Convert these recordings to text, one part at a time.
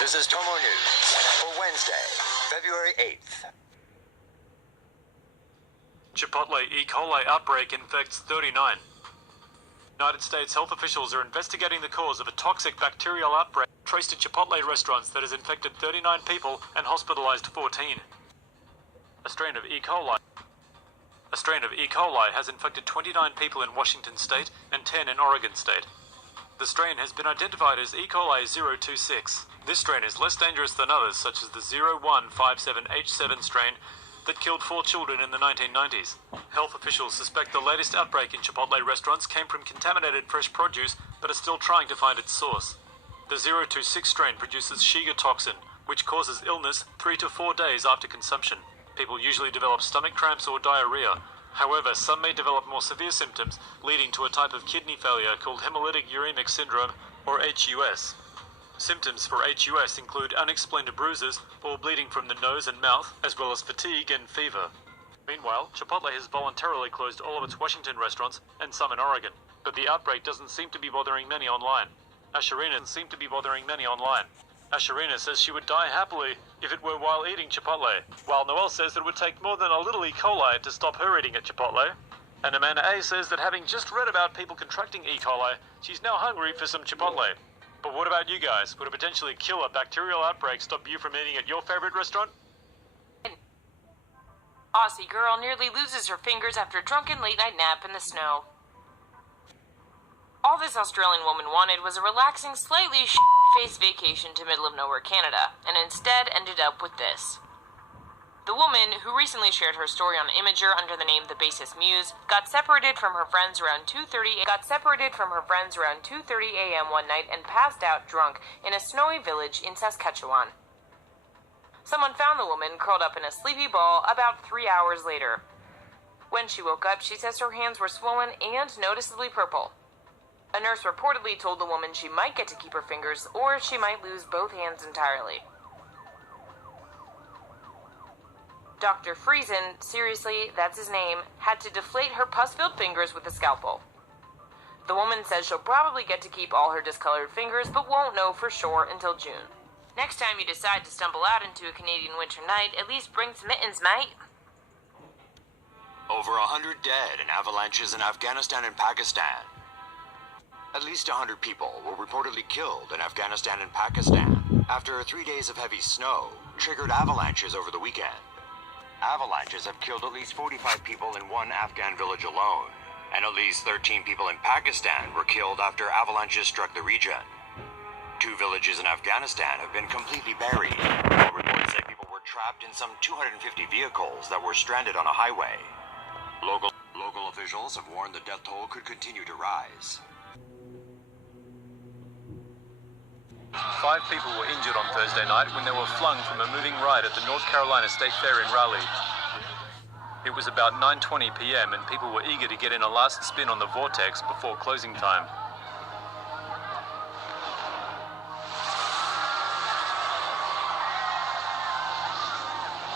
This is Tomonews for Wednesday, February 8th. Chipotle E. coli outbreak infects 39. United States health officials are investigating the cause of a toxic bacterial outbreak traced to Chipotle restaurants that has infected 39 people and hospitalized 14. A strain of E. coli has infected 29 people in Washington state and 10 in Oregon state. The strain has been identified as E. coli 026. This strain is less dangerous than others, such as the 0157H7 strain that killed 4 children in the 1990s. Health officials suspect the latest outbreak in Chipotle restaurants came from contaminated fresh produce, but are still trying to find its source. The 026 strain produces Shiga toxin, which causes illness 3 to 4 days after consumption. People usually develop stomach cramps or diarrhea. However, some may develop more severe symptoms, leading to a type of kidney failure called hemolytic uremic syndrome, or HUS. Symptoms for HUS include unexplained bruises or bleeding from the nose and mouth, as well as fatigue and fever. Meanwhile, Chipotle has voluntarily closed all of its Washington restaurants and some in Oregon, but the outbreak doesn't seem to be bothering many online. Asharina says she would die happily if it were while eating Chipotle, while Noelle says that it would take more than a little E. coli to stop her eating at Chipotle. And Amanda A. says that having just read about people contracting E. coli, she's now hungry for some Chipotle. But what about you guys? Would a potentially killer bacterial outbreak stop you from eating at your favorite restaurant? Aussie girl nearly loses her fingers after a drunken late-night nap in the snow. All this Australian woman wanted was a relaxing, slightly shit-faced vacation to middle-of-nowhere Canada, and instead ended up with this. The woman, who recently shared her story on Imager under the name The Basis Muse, got separated from her friends around 2:30 a.m. one night and passed out drunk in a snowy village in Saskatchewan. Someone found the woman curled up in a sleepy ball about 3 hours later. When she woke up, she says her hands were swollen and noticeably purple. A nurse reportedly told the woman she might get to keep her fingers, or she might lose both hands entirely. Dr. Friesen, seriously, that's his name, had to deflate her pus-filled fingers with a scalpel. The woman says she'll probably get to keep all her discolored fingers, but won't know for sure until June. Next time you decide to stumble out into a Canadian winter night, at least bring some mittens, mate. Over 100 dead in avalanches in Afghanistan and Pakistan. At least 100 people were reportedly killed in Afghanistan and Pakistan after 3 days of heavy snow triggered avalanches over the weekend. Avalanches have killed at least 45 people in one Afghan village alone, and at least 13 people in Pakistan were killed after avalanches struck the region. 2 villages in Afghanistan have been completely buried, while reports say people were trapped in some 250 vehicles that were stranded on a highway. Local officials have warned the death toll could continue to rise. 5 people were injured on Thursday night when they were flung from a moving ride at the North Carolina State Fair in Raleigh. It was about 9:20 p.m. and people were eager to get in a last spin on the vortex before closing time.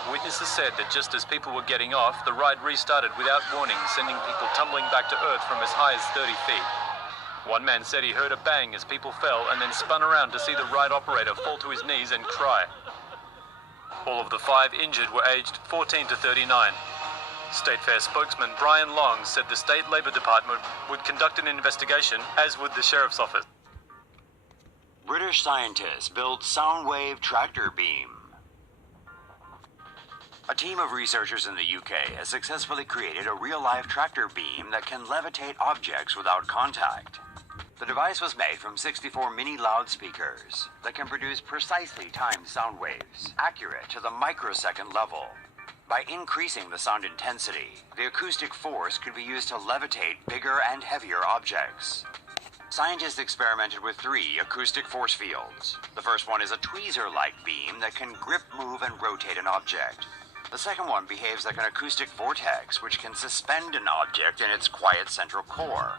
Witnesses said that just as people were getting off, the ride restarted without warning, sending people tumbling back to earth from as high as 30 feet. One man said he heard a bang as people fell and then spun around to see the ride operator fall to his knees and cry. All of the 5 injured were aged 14 to 39. State Fair spokesman Brian Long said the State Labor Department would conduct an investigation, as would the Sheriff's Office. British scientists build sound wave tractor beam. A team of researchers in the UK has successfully created a real-life tractor beam that can levitate objects without contact. The device was made from 64 mini loudspeakers that can produce precisely timed sound waves, accurate to the microsecond level. By increasing the sound intensity, the acoustic force could be used to levitate bigger and heavier objects. Scientists experimented with 3 acoustic force fields. The first one is a tweezer-like beam that can grip, move, and rotate an object. The second one behaves like an acoustic vortex, which can suspend an object in its quiet central core.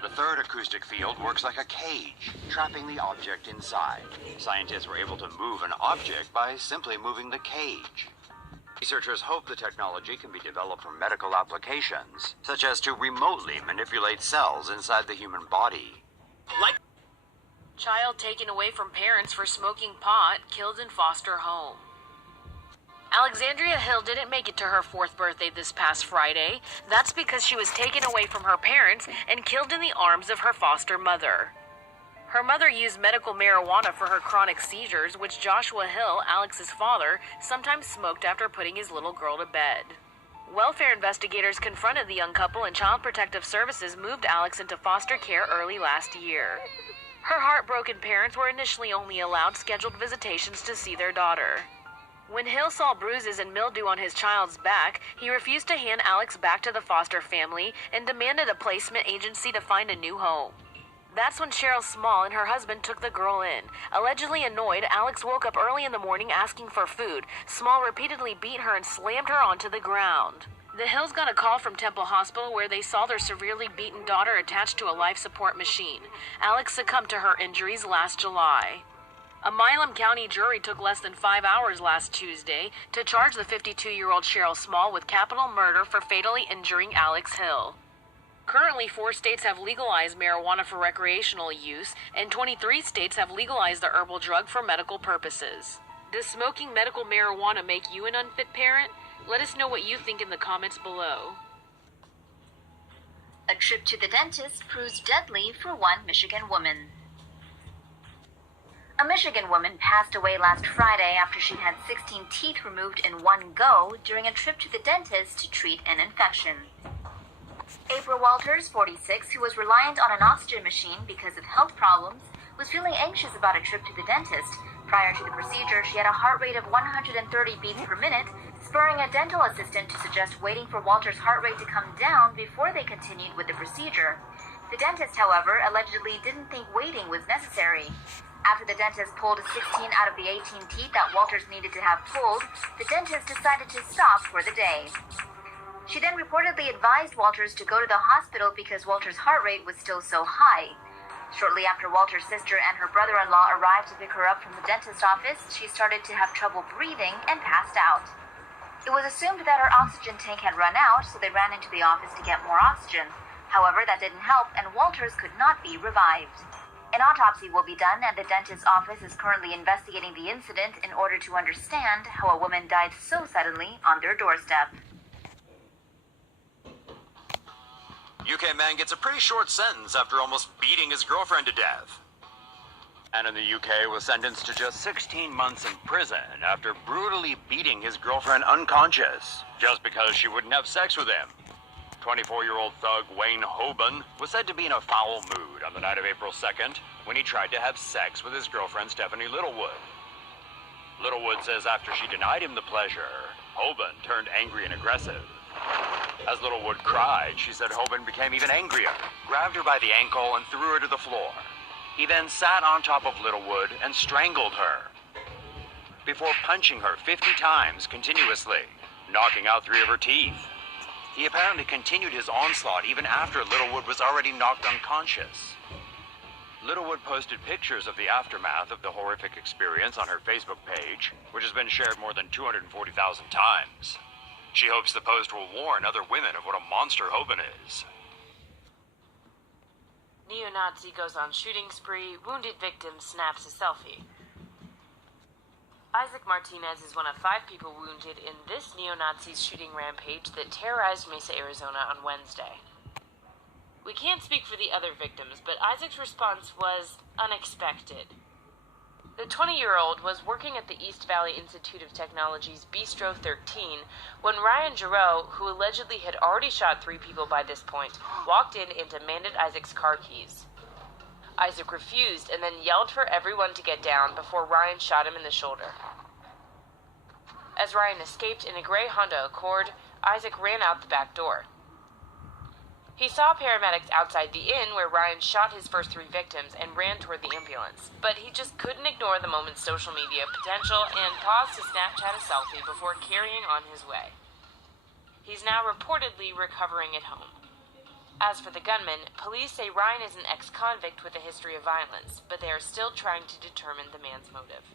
The third acoustic field works like a cage, trapping the object inside. Scientists were able to move an object by simply moving the cage. Researchers hope the technology can be developed for medical applications, such as to remotely manipulate cells inside the human body. Child taken away from parents for smoking pot, killed in foster home. Alexandria Hill didn't make it to her 4th birthday this past Friday. That's because she was taken away from her parents and killed in the arms of her foster mother. Her mother used medical marijuana for her chronic seizures, which Joshua Hill, Alex's father, sometimes smoked after putting his little girl to bed. Welfare investigators confronted the young couple, and Child Protective Services moved Alex into foster care early last year. Her heartbroken parents were initially only allowed scheduled visitations to see their daughter. When Hill saw bruises and mildew on his child's back, he refused to hand Alex back to the foster family and demanded a placement agency to find a new home. That's when Cheryl Small and her husband took the girl in. Allegedly annoyed, Alex woke up early in the morning asking for food. Small repeatedly beat her and slammed her onto the ground. The Hills got a call from Temple Hospital where they saw their severely beaten daughter attached to a life support machine. Alex succumbed to her injuries last July. A Milam County jury took less than 5 hours last Tuesday to charge the 52-year-old Cheryl Small with capital murder for fatally injuring Alex Hill. Currently, 4 states have legalized marijuana for recreational use, and 23 states have legalized the herbal drug for medical purposes. Does smoking medical marijuana make you an unfit parent? Let us know what you think in the comments below. A trip to the dentist proves deadly for one Michigan woman. A Michigan woman passed away last Friday after she'd had 16 teeth removed in one go during a trip to the dentist to treat an infection. April Walters, 46, who was reliant on an oxygen machine because of health problems, was feeling anxious about a trip to the dentist. Prior to the procedure, she had a heart rate of 130 beats per minute, spurring a dental assistant to suggest waiting for Walters' heart rate to come down before they continued with the procedure. The dentist, however, allegedly didn't think waiting was necessary. After the dentist pulled 16 out of the 18 teeth that Walters needed to have pulled, the dentist decided to stop for the day. She then reportedly advised Walters to go to the hospital because Walters' heart rate was still so high. Shortly after Walters' sister and her brother-in-law arrived to pick her up from the dentist's office, she started to have trouble breathing and passed out. It was assumed that her oxygen tank had run out, so they ran into the office to get more oxygen. However, that didn't help, and Walters could not be revived. An autopsy will be done, and the dentist's office is currently investigating the incident in order to understand how a woman died so suddenly on their doorstep. UK man gets a pretty short sentence after almost beating his girlfriend to death. And in the UK was sentenced to just 16 months in prison after brutally beating his girlfriend unconscious just because she wouldn't have sex with him. 24-year-old thug Wayne Hoban was said to be in a foul mood on the night of April 2nd when he tried to have sex with his girlfriend Stephanie Littlewood. Littlewood says after she denied him the pleasure, Hoban turned angry and aggressive. As Littlewood cried, she said Hoban became even angrier, grabbed her by the ankle and threw her to the floor. He then sat on top of Littlewood and strangled her before punching her 50 times continuously, knocking out 3 of her teeth. He apparently continued his onslaught even after Littlewood was already knocked unconscious. Littlewood posted pictures of the aftermath of the horrific experience on her Facebook page, which has been shared more than 240,000 times. She hopes the post will warn other women of what a monster Hoban is. Neo-Nazi goes on shooting spree, wounded victim snaps a selfie. Isaac Martinez is one of 5 people wounded in this neo-Nazi's shooting rampage that terrorized Mesa, Arizona on Wednesday. We can't speak for the other victims, but Isaac's response was unexpected. The 20-year-old was working at the East Valley Institute of Technology's Bistro 13 when Ryan Giroux, who allegedly had already shot 3 people by this point, walked in and demanded Isaac's car keys. Isaac refused and then yelled for everyone to get down before Ryan shot him in the shoulder. As Ryan escaped in a gray Honda Accord, Isaac ran out the back door. He saw paramedics outside the inn where Ryan shot his first 3 victims and ran toward the ambulance, but he just couldn't ignore the moment's social media potential and paused to Snapchat a selfie before carrying on his way. He's now reportedly recovering at home. As for the gunman, police say Ryan is an ex-convict with a history of violence, but they are still trying to determine the man's motive.